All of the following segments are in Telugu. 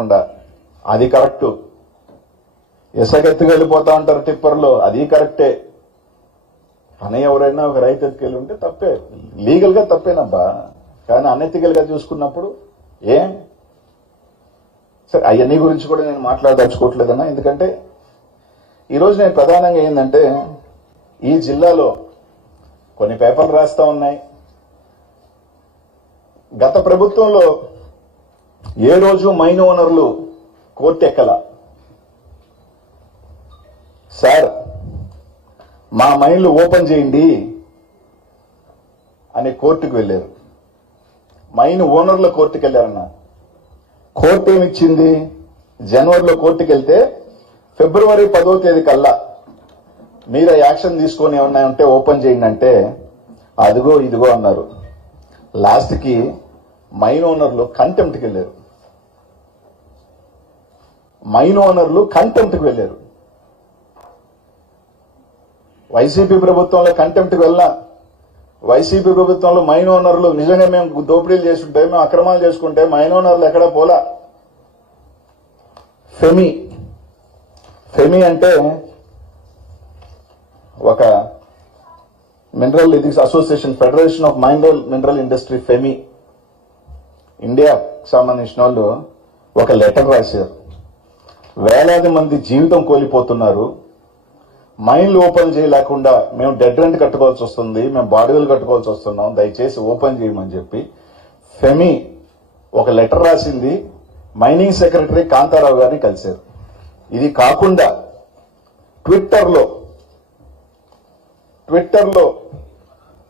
లేకుండా, అది కరెక్టు. ఇసుకెత్తుకు వెళ్ళిపోతా ఉంటారు టిప్పర్లో, అది కరెక్టే. అని ఎవరైనా ఒక రైతు ఎత్తుకెళ్ళి ఉంటే తప్పే, లీగల్గా తప్పేనబ్బా. కానీ అనెతికల్గా చూసుకున్నప్పుడు ఏం సరే, అవన్నీ గురించి కూడా నేను మాట్లాడదలుచుకోవట్లేదన్నా. ఎందుకంటే ఈరోజు నేను ప్రధానంగా ఏంటంటే, ఈ జిల్లాలో కొన్ని పేపర్లు రాస్తా ఉన్నాయి. గత ప్రభుత్వంలో ఏ రోజు మైన్ ఓనర్లు కోర్టు ఎక్కల. సార్ మా మైన్లు ఓపెన్ చేయండి అని కోర్టుకు వెళ్ళారు. మైన్ ఓనర్ల కోర్టుకు వెళ్ళారన్న. కోర్టు ఏమిచ్చింది? జనవరిలో కోర్టుకు వెళ్తే ఫిబ్రవరి 10వ తేదీ కల్లా మీరు యాక్షన్ తీసుకొని ఏమన్నా ఉంటే ఓపెన్ చేయండి అంటే అదిగో ఇదిగో అన్నారు. లాస్ట్కి మైన్ ఓనర్లు కంటెంప్ట్కి వెళ్ళారు. మైన్ ఓనర్లు కంటెంప్ట్కి వెళ్ళారు. వైసీపీ ప్రభుత్వంలో కంటెంప్ట్కి వెళ్ళా. వైసీపీ ప్రభుత్వంలో మైన్ ఓనర్లు నిజంగా మేము దోపిడీలు చేసుకుంటే, మేము అక్రమాలు చేసుకుంటే మైన్ ఓనర్లు ఎక్కడా పోలా. ఫెమి అంటే ఒక mineral association, federation of mineral industry, FIMI ఇండియాకి సంబంధించిన వాళ్ళు ఒక లెటర్ రాశారు. వేలాది మంది జీవితం కోల్పోతున్నారు, మైన్లు ఓపెన్ చేయలేకుండా మేము డెడ్ రెంట్ కట్టుకోవాల్సి వస్తుంది, మేము బాడుగలు కట్టుకోవాల్సి వస్తున్నాం, దయచేసి ఓపెన్ చేయమని చెప్పి ఫెమి ఒక లెటర్ రాసింది. మైనింగ్ సెక్రటరీ కాంతారావు గారిని కలిశారు. ఇది కాకుండా ట్విట్టర్లో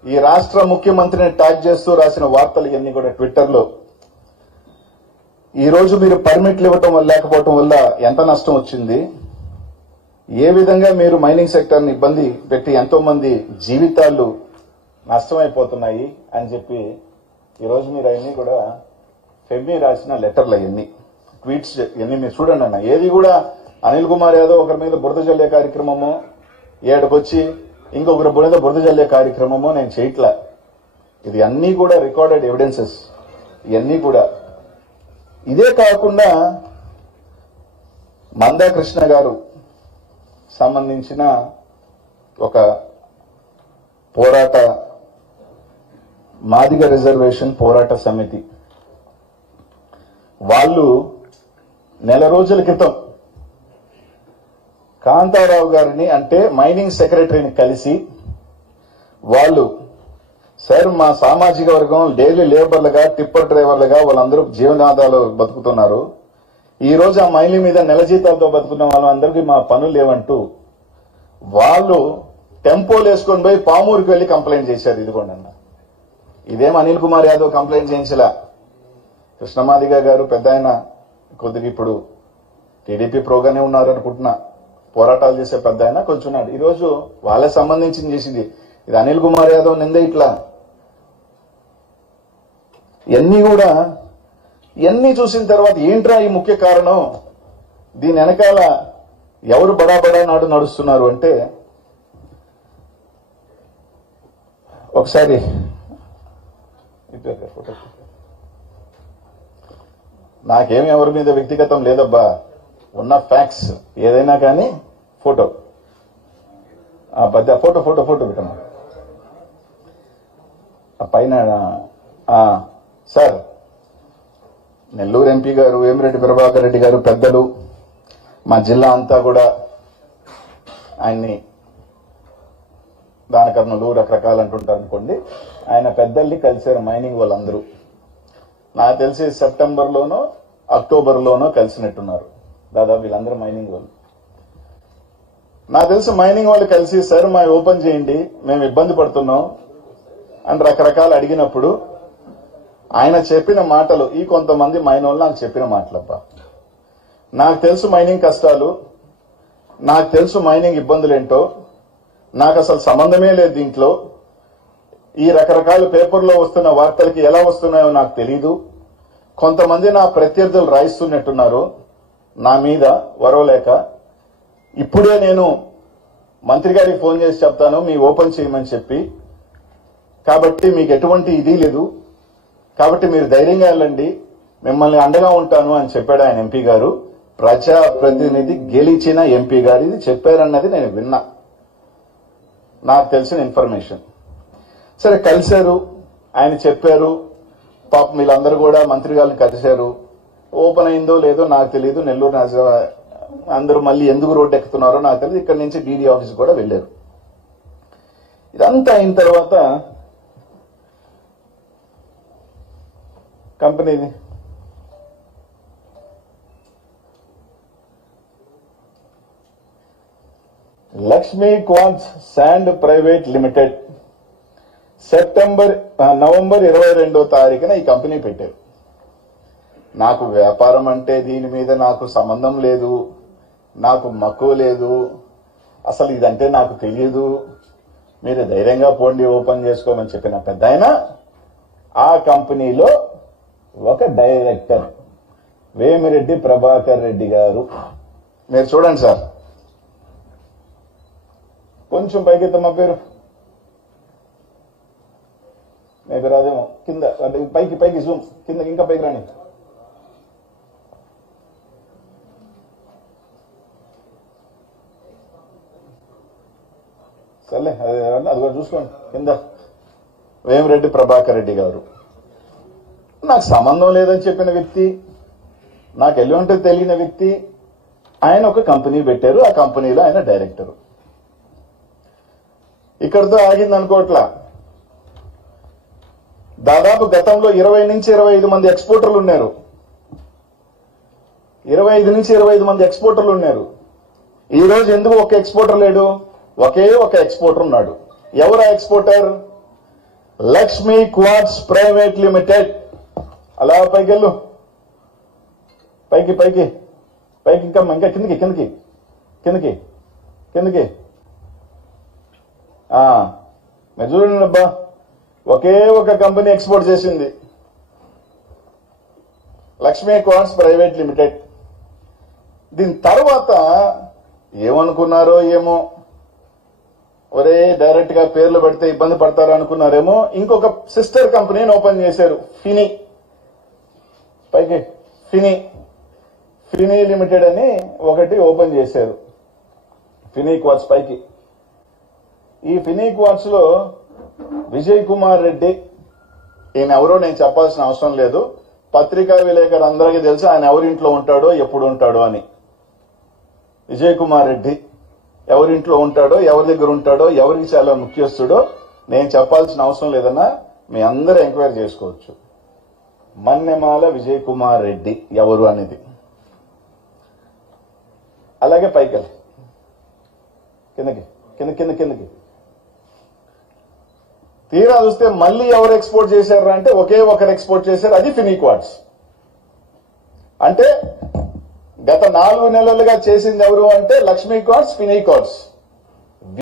ఈ రాష్ట్ర ముఖ్యమంత్రిని ట్యాగ్ చేస్తూ రాసిన వార్తలు ఇవన్నీ కూడా ట్విట్టర్లో. ఈ రోజు మీరు పర్మిట్లు ఇవ్వటం లేకపోవటం వల్ల ఎంత నష్టం వచ్చింది, ఏ విధంగా మీరు మైనింగ్ సెక్టర్ని ఇబ్బంది పెట్టి ఎంతో మంది జీవితాలు నష్టమైపోతున్నాయి అని చెప్పి ఈరోజు మీరు అవన్నీ కూడా ఫెమి రాసిన లెటర్లు అవన్నీ ట్వీట్స్ ఇవన్నీ మీరు చూడండి అన్న. ఏది కూడా అనిల్ కుమార్ యాదవ్ ఒకరి మీద బురద జల్లే కార్యక్రమము, ఏడకొచ్చి ఇంకొకరి మీద బురద జల్లే కార్యక్రమము నేను చేయట్లా. ఇది అన్నీ కూడా రికార్డెడ్ ఎవిడెన్సెస్. ఇవన్నీ కూడా ఇదే కాకుండా మందాకృష్ణ గారు సంబంధించిన ఒక మాదిగ రిజర్వేషన్ పోరాట సమితి వాళ్ళు నెల రోజుల క్రితం కాంతారావు గారిని, అంటే మైనింగ్ సెక్రటరీని కలిసి వాళ్ళు, సార్ మా సామాజిక వర్గం డైలీ లేబర్లుగా, టిప్పర్ డ్రైవర్లుగా వాళ్ళందరూ జీవనాధారాలు బతుకుతున్నారు. ఈ రోజు ఆ మైన్ల మీద నెల జీతాలతో బతుకున్న వాళ్ళందరికీ మా పనులు లేవంటూ వాళ్ళు టెంపోలు వేసుకొని పోయి పామూరుకి వెళ్లి కంప్లైంట్ చేశారు. ఇదిగోండి అన్న, ఇదేం అనిల్ కుమార్ యాదవ్ కంప్లైంట్ చేయించలా. కృష్ణమాదిగ గారు పెద్ద ఆయన కొద్దిగా ఇప్పుడు టీడీపీ ప్రోగానే ఉన్నారు అనుకుంటున్నా, పోరాటాలు చేసే పెద్ద ఆయన కొంచెం. ఈరోజు వాళ్ళకి సంబంధించింది చేసింది ఇది అనిల్ కుమార్ యాదవ్ నిందే. ఇట్లా ఇవన్నీ చూసిన తర్వాత ఏంట్రా ఈ ముఖ్య కారణం, దీని వెనకాల ఎవరు బడా నాడు నడుస్తున్నారు అంటే, ఒకసారి నాకేమి ఎవరి మీద వ్యక్తిగతం లేదబ్బా, ఉన్న ఫ్యాక్ట్స్ ఏదైనా కానీ ఫోటో పెట్టమ్మా పైన. సార్ నెల్లూరు ఎంపీ గారు వేమిరెడ్డి ప్రభాకర్ రెడ్డి గారు పెద్దలు, మా జిల్లా అంతా కూడా ఆయన్ని దానకర్ణులు రకరకాలు అంటుంటారు అనుకోండి, ఆయన పెద్దల్ని కలిశారు మైనింగ్ వాళ్ళందరూ. నాకు తెలిసి సెప్టెంబర్లోనో అక్టోబర్లోనో కలిసినట్టున్నారు దాదాపు వీళ్ళందరూ మైనింగ్ వాళ్ళు. నాకు తెలిసి మైనింగ్ వాళ్ళు కలిసి, సార్ మా ఓపెన్ చేయండి, మేము ఇబ్బంది పడుతున్నాం అని రకరకాలు అడిగినప్పుడు ఆయన చెప్పిన మాటలు, ఈ కొంతమంది మైన్ వాళ్ళు నాకు చెప్పిన మాటలబ్బా. నాకు తెలుసు మైనింగ్ కష్టాలు, నాకు తెలుసు మైనింగ్ ఇబ్బందులు ఏంటో, నాకు అసలు సంబంధమే లేదు దీంట్లో. ఈ రకరకాల పేపర్లో వస్తున్న వార్తలకి ఎలా వస్తున్నాయో నాకు తెలీదు. కొంతమంది నా ప్రత్యర్థులు రాయిస్తున్నట్టున్నారు నా మీద వరవలేక. ఇప్పుడే నేను మంత్రి గారికి ఫోన్ చేసి చెప్తాను మీ ఓపెన్ చేయమని చెప్పి, కాబట్టి మీకు ఎటువంటి ఇది లేదు, కాబట్టి మీరు ధైర్యంగా వెళ్ళండి, మిమ్మల్ని అండగా ఉంటాను అని చెప్పాడు ఆయన ఎంపీ గారు. ప్రజాప్రతినిధి గెలిచిన ఎంపీ గారు ఇది చెప్పారన్నది నేను విన్నా, నాకు తెలిసిన ఇన్ఫర్మేషన్. సరే కలిశారు, ఆయన చెప్పారు, పాపం వీళ్ళందరూ కూడా మంత్రి గారిని కలిశారు. ఓపెన్ అయిందో లేదో నాకు తెలియదు. నెల్లూరు అందరూ మళ్ళీ ఎందుకు రోడ్డు ఎక్కుతున్నారో నాకు తెలియదు. ఇక్కడి నుంచి డీడీ ఆఫీస్ కూడా వెళ్ళారు. ఇదంతా అయిన తర్వాత కంపెనీని Lakshmi quartz sand private limited November 22వ తారీఖున ఈ కంపెనీ పెట్టారు. నాకు వ్యాపారం అంటే దీని మీద నాకు సంబంధం లేదు, నాకు మక్కువ లేదు, అసలు ఇదంటే నాకు తెలియదు, మీరు ధైర్యంగా పోండి ఓపెన్ చేసుకోమని చెప్పిన పెద్ద ఆయన ఆ కంపెనీలో ఒక డైరెక్టర్ వేమిరెడ్డి ప్రభాకర్ రెడ్డి గారు. మీరు చూడండి సార్, కొంచెం పైకెత్తమ్మా పేరు, మేబీ రాదేమో, కింద పైకి జూమ్, కింద ఇంకా పైకి రాని. సర్లే అది కూడా చూసుకోండి కింద. వేమిరెడ్డి ప్రభాకర్ రెడ్డి గారు నాకు సంబంధం లేదని చెప్పిన వ్యక్తి, నాకు ఎల్లు అంటే తెలియని వ్యక్తి, ఆయన ఒక కంపెనీ పెట్టారు. ఆ కంపెనీలో ఆయన డైరెక్టరు. ఇక్కడితో ఆగింది అనుకోవట్లా. దాదాపు గతంలో 20 నుంచి 25 మంది ఎక్స్పోర్టర్లు ఉన్నారు. 25 నుంచి 25 మంది ఎక్స్పోర్టర్లు ఉన్నారు. ఈ రోజు ఎందుకు ఒక ఎక్స్పోర్టర్ లేడు? ఒకే ఒక ఎక్స్పోర్టర్ ఉన్నాడు. ఎవరు ఆ exporter? Lakshmi quartz private limited. అలా పైకి వెళ్ళు, పైకి పైకి పైకి, ఇంకా కిందకి కిందకి కిందకి కిందకి. మీరు చూడండి అబ్బా, ఒకే ఒక కంపెనీ ఎక్స్పోర్ట్ చేసింది, లక్ష్మీ క్వార్ట్జ్ ప్రైవేట్ లిమిటెడ్. దీని తర్వాత ఏమనుకున్నారో ఏమో, ఒరే డైరెక్ట్ గా పేర్లు పెడితే ఇబ్బంది పడతారు అనుకున్నారేమో, ఇంకొక సిస్టర్ కంపెనీని ఓపెన్ చేశారు, ఫినీ. పైకి ఫినీ లిమిటెడ్ అని ఒకటి ఓపెన్ చేశారు, ఫినీ క్వార్ట్జ్ పైకి. ఈ ఫినీ క్వార్ట్జ్ లో విజయ్ కుమార్ రెడ్డి, ఈయన ఎవరో నేను చెప్పాల్సిన అవసరం లేదు, పత్రికా విలేకరు అందరికీ తెలుసు ఆయన ఎవరింట్లో ఉంటాడో ఎప్పుడు ఉంటాడో అని. విజయ్ కుమార్ రెడ్డి ఎవరింట్లో ఉంటాడో, ఎవరి దగ్గర ఉంటాడో, ఎవరికి చాలా ముఖ్యస్తుడో నేను చెప్పాల్సిన అవసరం లేదన్నా, మీ అందరూ ఎంక్వైరీ చేసుకోవచ్చు. మన్నెమాల విజయ్ కుమార్ రెడ్డి ఎవరు అనేది. అలాగే పైకి కిందకి కింద కింద కిందకి తీరా చూస్తే మళ్ళీ ఎవరు ఎక్స్పోర్ట్ చేశారు అంటే ఒకే ఒకరు ఎక్స్పోర్ట్ చేశారు, అది ఫినీ క్వార్ట్జ్. అంటే గత 4 నెలలుగా చేసింది ఎవరు అంటే లక్ష్మీ క్వార్ట్జ్, ఫినీ క్వార్ట్జ్.